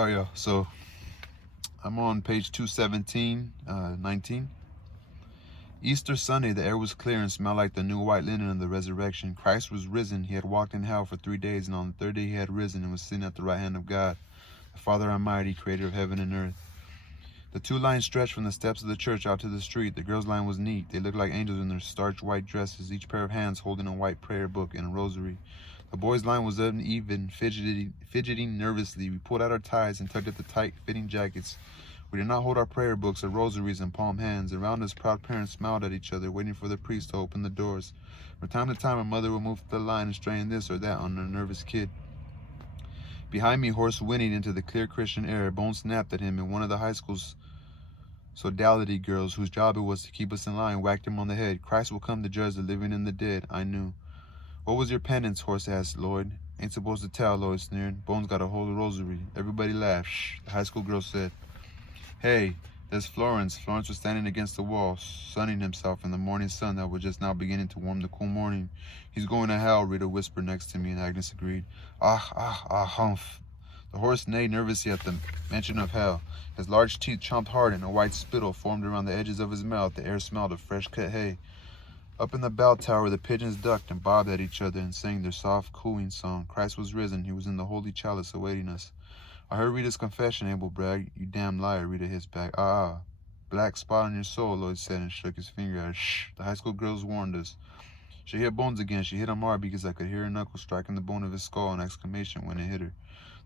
Oh yeah, so I'm on page 217, 19. Easter Sunday, the air was clear and smelled like the new white linen of the resurrection. Christ was risen. He had walked in hell for 3 days, and on the third day he had risen and was sitting at the right hand of God, the Father Almighty, creator of heaven and earth. The two lines stretched from the steps of the church out to the street. The girls' line was neat. They looked like angels in their starched white dresses, each pair of hands holding a white prayer book and a rosary. The boys' line was uneven, fidgeting nervously. We pulled out our ties and tugged at the tight-fitting jackets. We did not hold our prayer books or rosaries in palm hands. Around us, proud parents smiled at each other, waiting for the priest to open the doors. From time to time, a mother would move the line and strain this or that on a nervous kid. Behind me, Horse whinnied into the clear Christian air. Bones snapped at him, and one of the high school's sodality girls, whose job it was to keep us in line, whacked him on the head. Christ will come to judge the living and the dead, I knew. What was your penance? Horse asked Lloyd. Ain't supposed to tell, Lloyd sneered. Bones got a whole rosary. Everybody laughed. Shh, the high school girl said. Hey, there's Florence. Florence was standing against the wall, sunning himself in the morning sun that was just now beginning to warm the cool morning. He's going to hell, Rita whispered next to me, and Agnes agreed. Humph. The horse neighed nervously at the mention of hell. His large teeth chomped hard, and a white spittle formed around the edges of his mouth. The air smelled of fresh-cut hay. Up in the bell tower, the pigeons ducked and bobbed at each other and sang their soft, cooing song. Christ was risen. He was in the holy chalice awaiting us. I heard Rita's confession, Abel bragged. You damn liar, Rita hissed back. Black spot on your soul, Lloyd said and shook his finger at us. Shh, the high school girls warned us. She hit Bones again. She hit him hard because I could hear her knuckles striking the bone of his skull, an exclamation when it hit her.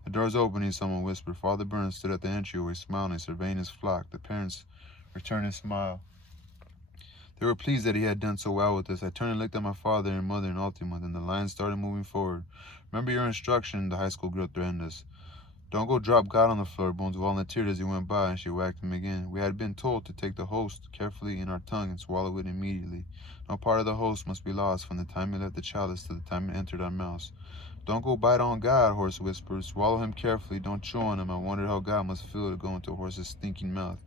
The door's opening, someone whispered. Father Burns stood at the entryway, smiling, surveying his flock. The parents returned his smile. They were pleased that he had done so well with us. I turned and looked at my father and mother in Ultima. Then the line started moving forward. Remember your instruction, the high school girl threatened us. Don't go drop God on the floor, Bones volunteered as he went by, and she whacked him again. We had been told to take the host carefully in our tongue and swallow it immediately. No part of the host must be lost from the time it left the chalice to the time it entered our mouths. Don't go bite on God, Horse whispered. Swallow him carefully, don't chew on him. I wondered how God must feel to go into a horse's stinking mouth.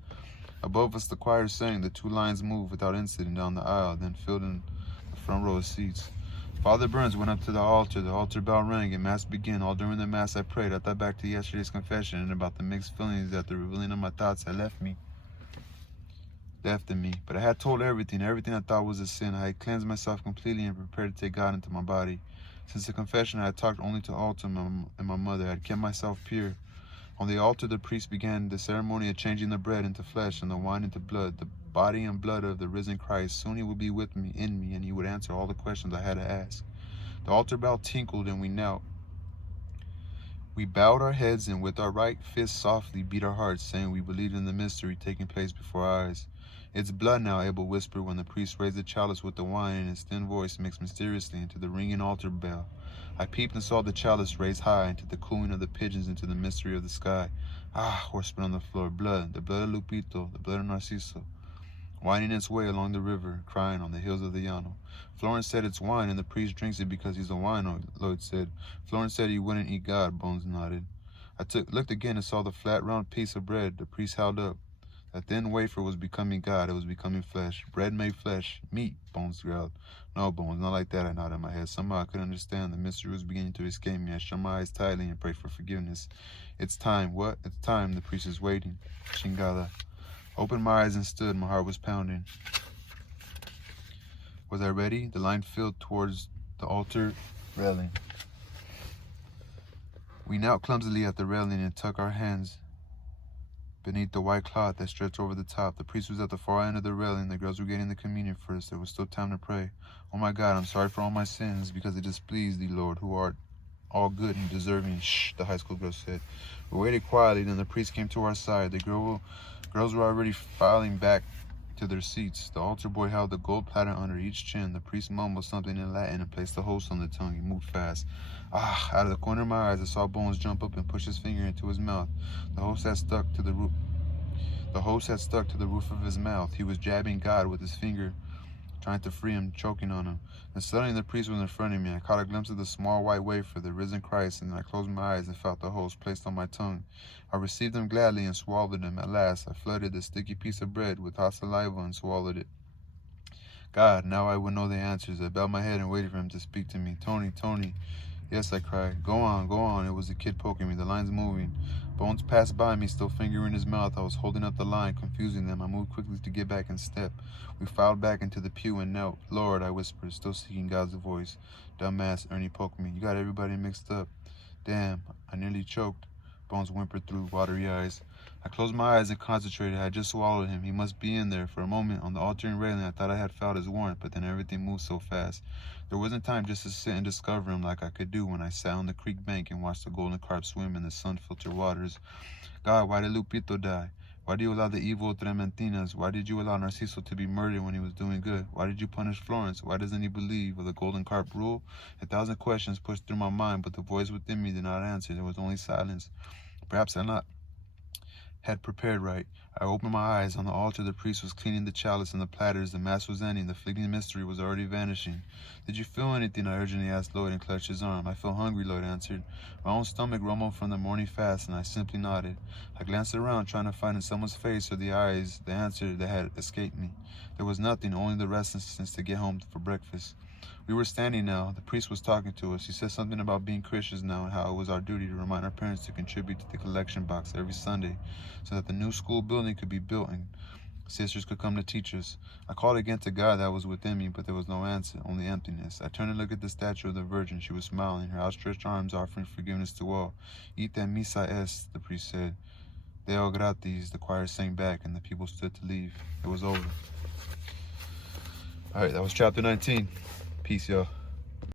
Above us, the choir sang. The two lines moved without incident down the aisle, then filled in the front row of seats. Father Burns went up to the altar bell rang, and Mass began. All during the Mass I prayed. I thought back to yesterday's confession and about the mixed feelings that the revealing of my thoughts had left in me. But I had told everything I thought was a sin. I had cleansed myself completely and prepared to take God into my body. Since the confession, I had talked only to Ultima and my mother. I had kept myself pure. On the altar, the priest began the ceremony of changing the bread into flesh and the wine into blood, the body and blood of the risen Christ. Soon he would be with me, in me, and he would answer all the questions I had to ask. The altar bell tinkled, and we knelt. We bowed our heads and with our right fist softly beat our hearts, saying we believed in the mystery taking place before our eyes. It's blood now, Abel whispered when the priest raised the chalice with the wine, and his thin voice mixed mysteriously into the ringing altar bell. I peeped and saw the chalice raised high into the cooing of the pigeons, into the mystery of the sky. Horse spit on the floor. Blood, the blood of Lupito, the blood of Narciso, winding its way along the river, crying on the hills of the Llano. Florence said it's wine, and the priest drinks it because he's a wino, Lloyd said. Florence said he wouldn't eat God, Bones nodded. I looked again and saw the flat, round piece of bread the priest held up. That thin wafer was becoming God. It was becoming flesh. Bread made flesh. Meat, Bones growled. No, Bones, not like that, I nodded my head. Somehow I couldn't understand. The mystery was beginning to escape me. I shut my eyes tightly and prayed for forgiveness. It's time. What? It's time. The priest is waiting. Chingada. Opened my eyes and stood. My heart was pounding. Was I ready? The line filled towards the altar railing. We knelt clumsily at the railing and tucked our hands beneath the white cloth that stretched over the top. The priest was at the far end of the railing. The girls were getting the communion first. There was still time to pray. Oh my God, I'm sorry for all my sins, because it displeased thee, Lord, who art all good and deserving. Shh, the high school girl said. We waited quietly. Then the priest came to our side. The girls were already filing back to their seats. The altar boy held the gold platter under each chin. The priest mumbled something in Latin and placed the host on the tongue. He moved fast. Out of the corner of my eyes, I saw Bones jump up and push his finger into his mouth. The host had stuck to the roof of his mouth. He was jabbing God with his finger, trying to free him, choking on him. And suddenly the priest was in front of me. I caught a glimpse of the small white wafer, the risen Christ, and then I closed my eyes and felt the host placed on my tongue. I received them gladly and swallowed them. At last, I flooded the sticky piece of bread with hot saliva and swallowed it. God, now I would know the answers. I bowed my head and waited for him to speak to me. Tony. Yes, I cried. Go on. It was the kid poking me. The line's moving. Bones passed by me, still finger in his mouth. I was holding up the line, confusing them. I moved quickly to get back in step. We filed back into the pew and knelt. Lord, I whispered, still seeking God's voice. Dumbass, Ernie poked me. You got everybody mixed up. Damn, I nearly choked. Bones whimpered through watery eyes. I closed my eyes and concentrated. I had just swallowed him. He must be in there. For a moment, on the altering railing, I thought I had felt his warmth, but then everything moved so fast. There wasn't time just to sit and discover him like I could do when I sat on the creek bank and watched the golden carp swim in the sun-filtered waters. God, why did Lupito die? Why do you allow the evil Trementinas? Why did you allow Narciso to be murdered when he was doing good? Why did you punish Florence? Why doesn't he believe? Will the golden carp rule? 1,000 questions pushed through my mind, but the voice within me did not answer. There was only silence. Perhaps I had prepared right. I opened my eyes. On the altar, the priest was cleaning the chalice and the platters. The mass was ending. The fleeting mystery was already vanishing. Did you feel anything? I urgently asked Lloyd and clutched his arm. I feel hungry, Lloyd answered. My own stomach rumbled from the morning fast, and I simply nodded. I glanced around, trying to find in someone's face or the eyes the answer that had escaped me. There was nothing, only the restlessness to get home for breakfast. We were standing now. The priest was talking to us. He said something about being Christians now and how it was our duty to remind our parents to contribute to the collection box every Sunday so that the new school building could be built and sisters could come to teach us. I called again to God that was within me, but there was no answer, only emptiness. I turned and looked at the statue of the Virgin. She was smiling, her outstretched arms offering forgiveness to all. Ite misa est, the priest said. Deo gratis, the choir sang back, and the people stood to leave. It was over. All right, that was chapter 19. Peace, y'all.